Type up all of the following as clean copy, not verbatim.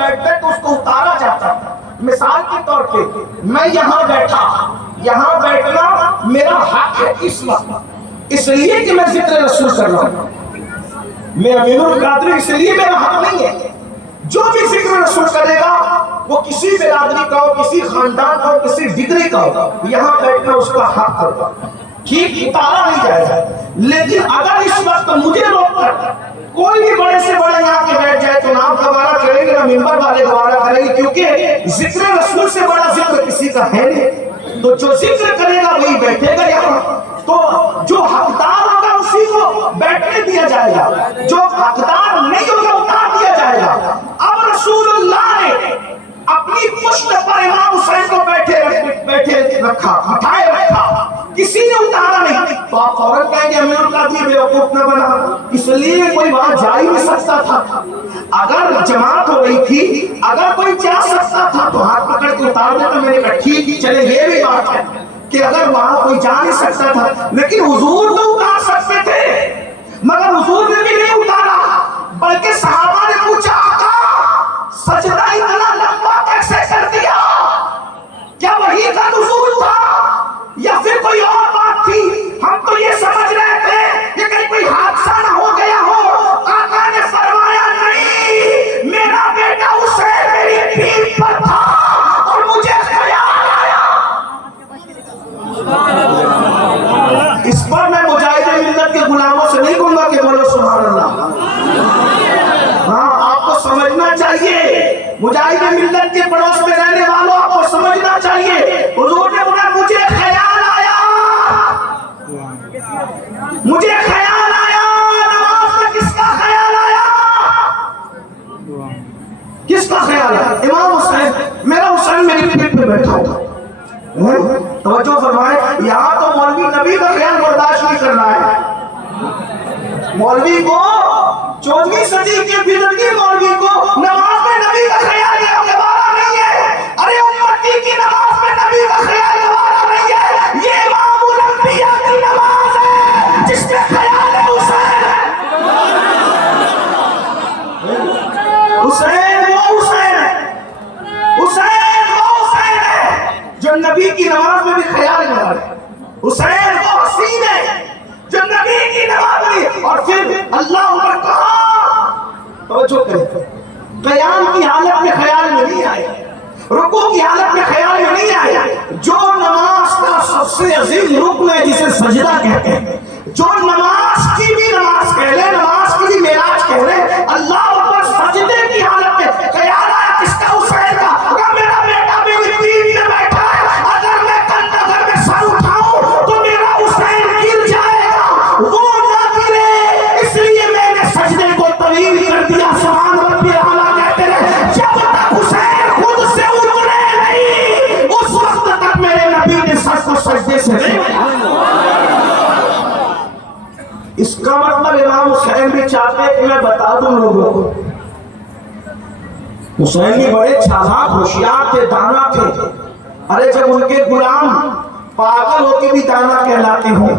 بیٹھتے تو اس کو اتارا جاتا تھا. مثال کے طور پہ میں یہاں بیٹھا, یہاں بیٹھنا میرا حق ہے اس وقت, اس لیے کہ میں ذکر رسول کر رہا ہوں. میں امین القادری اس لیے میرا حق نہیں ہے. جو بھی ذکر رسول کرے گا وہ کسی برادری کا ہو, کسی خاندان کا ہو, کسی ڈگری کا ہو, یہاں بیٹھنا اس کا حق ہوگا. ٹھیک, اتارا نہیں جائے گا. لیکن اگر اس وقت مجھے روک کر کوئی بھی بڑے سے بڑے یہاں کے بیٹھ جائے تو نہ آپ گوارا کریں گے نہ ممبر والے گوارا کریں گے, کیونکہ ذکر رسول سے بڑا ذکر کسی کا ہے نہیں. تو جو ذکر کرے گا وہی بیٹھے گا یہاں. تو جو حقدار ہوگا اسی کو بیٹھنے دیا جائے گا, جو حقدار نہیں ہوگا اتار دیا جائے گا. اب رسول اللہ نے اپنی پشت پر امام حسین کو بیٹھے رکھا, اٹھائے رکھا, کسی نے اتارا نہیں. تو آپ فوراً کہیں گے امیر القادری بیوقوف نہ بنا, اس لیے کوئی وہاں جا ہی نہیں سکتا تھا. اگر جماعت ہو رہی تھی, اگر کوئی جا سکتا تھا تو ہاتھ پکڑ کے اتار دیتا. میں نے کہا ٹھیک, چلے یہ بھی بات ہے کہ اگر وہاں کوئی جا نہیں سکتا تھا, لیکن حضور تو اتار سکتے تھے, مگر حضور نے بھی نہیں اتارا. بلکہ صحابہ نے پوچھا آقا سجدہ اتنا لمبا کیسے کر دیا, کیا وحی کا نزول تھا یا پھر کوئی اور بات تھی؟ ہم تو یہ سمجھ رہے تھے کہ کہیں کوئی حادثہ نہ ہو گیا ہو. آقا نے فرمایا نہیں, میرا بیٹا حسین میری پیٹھ پر تھا اور مجھے خیال آیا. اس پر میں مجاہد ملت کے غلاموں سے نہیں کہوں گا کہ بولو سبحان اللہ. ہاں, آپ کو سمجھنا چاہیے, مجاہد ملت کے پڑوس میں رہنے والوں آپ کو سمجھنا چاہیے. حضور نے بولا مجھے خیال آیا, مجھے خیال آیا. نماز میں کس کا خیال آیا, کس کا خیال آیا؟ امام حسین, میرا حسین میری پیٹھ پہ بیٹھا ہوتا. توجہ فرمائے, یہاں تو مولوی نبی کا خیال برداشت نہیں کر رہا ہے. مولوی کو 14ویں صدی کے بدعتی مولوی کو نماز میں نبی کا خیال گوارا نہیں ہے. ارے امتی کی نماز میں نبی کا خیال گوارا نہیں ہے. یہ امام الانبیاء کی نماز ہے جس کے خیال ہے حسین ہے. حسین وہ حسین ہے, حسین وہ حسین ہے جو نبی کی نماز میں بھی خیال گوارا ہے. حسین وہ حسین ہے جو نبی کی نماز میں. اور پھر اللہ عمر کہا, توجہ کریں, قیام کی حالت میں خیال میں نہیں آئے, رکوع کی حالت میں خیال میں نہیں آئے. جو نماز کا سب سے عظیم رکن ہے جسے سجدہ کہتے ہیں, جو نماز کی بھی نماز کہہ لے, نماز کی بھی معراج کہہ لے, اللہ اکبر سجدے کی حالت میں خیال آیا کس کا, حسین کا. میرا بیٹا میری پیٹھ پہ بیٹھا ہے, اگر میں کندھر میں سر اٹھاؤں تو میرا حسین گر جائے گا, وہ نہ گرے اس لیے میں نے سجدے کو طویل کر دیا. سبحان ربی اعلیٰ کہتے رہے, جب تک حسین خود سے اترے نہیں اس وقت تک میرے نبی نے سر کو سجدے سے نہیں. اس کا مطلب امام حسین بھی چاہتے کہ میں بتا دوں لوگوں کو, حسین بھی بڑے چالاک ہوشیار تھے, دانا تھے. ارے جب ان کے غلام پاگل ہو کے بھی دانا کہلاتے ہوں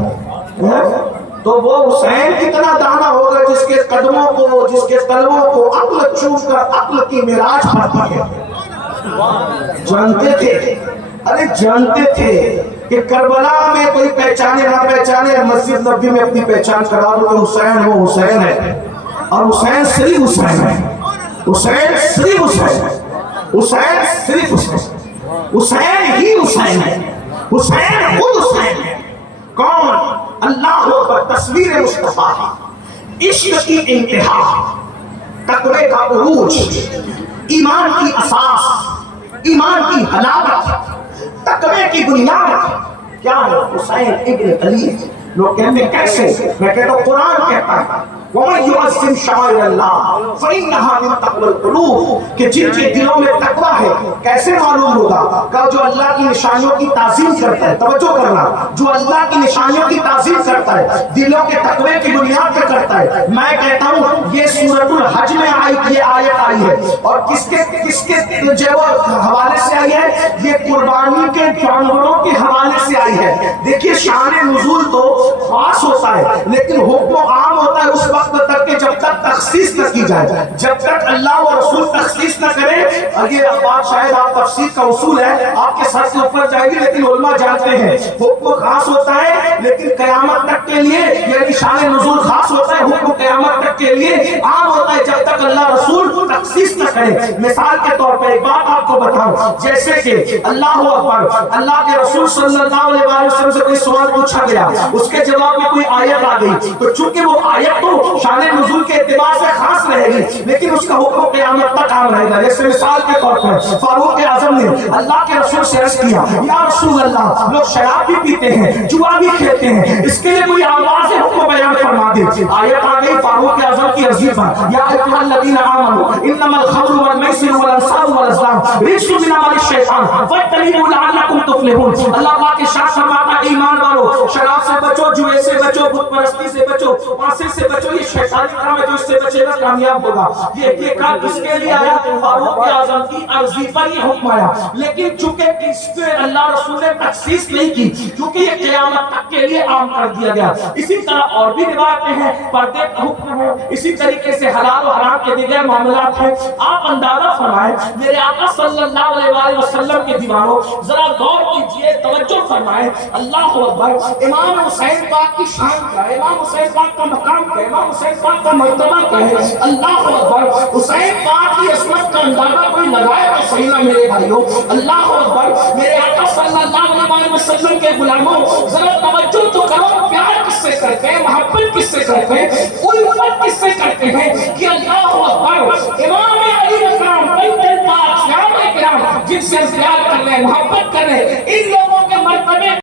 تو وہ حسین کتنا دانا ہوگا جس کے قدموں کو, جس کے قلبوں کو عقل چوم کر عقل کی معراج پاتی ہے. جانتے تھے, ارے جانتے تھے کہ کربلا میں کوئی پہچانے نہ پہچانے, مسجد نبی میں اپنی پہچان کرا دو کہ حسین وہ حسین ہے, اور حسین صرف حسین ہے, حسین صرف حسین ہے, حسین صرف حسین, حسین ہی حسین ہے, حسین خود حسین ہے. کون؟ اللہ پر تصویر مصطفیٰ, عشق کی انتہا, تقوی کا عروج, ایمان کی اساس, ایمان کی حلاوت, تقوی کی بنیاد کیا ہے؟ حسین ابن علی. لوگ کہتے ہیں کیسے؟ میں کہتا ہوں قرآن کہتا ہے وَمَنْ يُعَظِّمْ شَعَائِرَ اللَّهِ فَإِنَّهَا مِنْ تَقْوَى الْقُلُوبِ, کہ جن کے دلوں میں تقویٰ ہے. کیسے معلوم ہوگا؟ کہ جو اللہ کی نشانیوں کی تعظیم کرتا ہے, توجہ کرنا, جو اللہ کی نشانیوں کی تعظیم کرتا ہے دلوں کے تقوی کی بنیاد پہ کرتا ہے. میں کہتا ہوں یہ سورۃ الحج میں یہ آیت آئی ہے, اور کس کے جو حوالے سے آئی ہے؟ یہ قربانی کے جانوروں کے حوالے سے آئی ہے. دیکھیے شان نزول تو خاص ہوتا ہے لیکن حکم عام ہوتا ہے اس وقت تک کہ جب تک تخصیص نہ کی جائے, جب تک اللہ و رسول تخصیص نہ کرے اور یہ بات شاید آپ تفسیر کا اصول ہے آپ کے سر سے اوپر جائے گی، لیکن علماء جانتے ہیں حکم خاص ہوتا ہے لیکن قیامت تک کے لیے، یعنی شان نزول خاص ہوتا ہے، حکم قیامت تک کے لیے عام ہوتا ہے جب تک اللہ رسول تخصیص نہ کرے۔ مثال کے طور پر ایک بات آپ کو بتاؤں، جیسے کہ اللہ اکبر، اللہ کے رسول صلی اللہ علیہ وسلم سے کوئی سوال پوچھا گیا، اس کے جواب میں کوئی آیت آ گئی، تو چونکہ وہ آیت تو شان نزول کے اعتبار سے خاص رہے گی لیکن اس کا حکم قیامت تک عام رہے گا۔ جیسے مثال کے طور پر فاروق اعظم نے اللہ کے رسول سے عرض کیا، یا رسول اللہ لوگ شراب بھی پیتے ہیں، جوا بھی کھیلتے ہیں، اس کے لیے کوئی آواز حکم بیان فرما دے۔ آیت آ گئی فاروق اعظم کی عرضی پر، یا ایھا الذین آمنوا انما الخمر والمیسر والانصاب والازلام رجس من عمل الشیطان فاجتنبوہ لعلکم تفلحون۔ اللہ پاک ارشاد فرماتا ہے ایمان والو شراب سے بچو، جوئے سے بچو، بت پرستی سے بچو، معاصی سے بچو، یہ شیطانی کام ہے، جو اس سے بچے گا کامیاب ہوگا۔ یہ کام کس کے لیے آیا؟ فاروق اعظم کی عرضی پر یہ حکم آیا، لیکن چونکہ اس پہ اللہ رسول نے تخصیص نہیں کی کیونکہ یہ قیامت تک کے لیے عام کر دیا گیا۔ اسی طرح اور بھی روایتیں ہیں، پردے کا حکم ہے، اسی طریقے سے حلال و حرام کے دیگر معاملات ہیں۔ آپ اندازہ فرمائیں میرے آقا صلی اللہ علیہ وآلہ وسلم کے دیوانوں، ذرا غور کیجئے، توجہ فرمائیں، اللہ اکبر، امام حسین پاک کی شان کیا ہے، امام حسین پاک کا مقام کیا ہے، امام حسین پاک کا مرتبہ کیا ہے، اللہ اکبر۔ حسین پاک کی عظمت کا اندازہ کوئی لگائے تو صحیح نہ میرے بھائیوں، اللہ اکبر۔ میرے آقا صلی اللہ علیہ وسلم کے غلاموں ذرا توجہ تو کرو، پیار کس سے کرتے ہیں، محبت کس سے کرتے ہیں، الفت کس سے کرتے ہیں کہ اللہ اکبر امام علی اکرم بنت پاک صحابہ کرام جن سے پیار کر رہے ہیں، محبت کر رہے ہیں، ان لوگوں کے مرتبے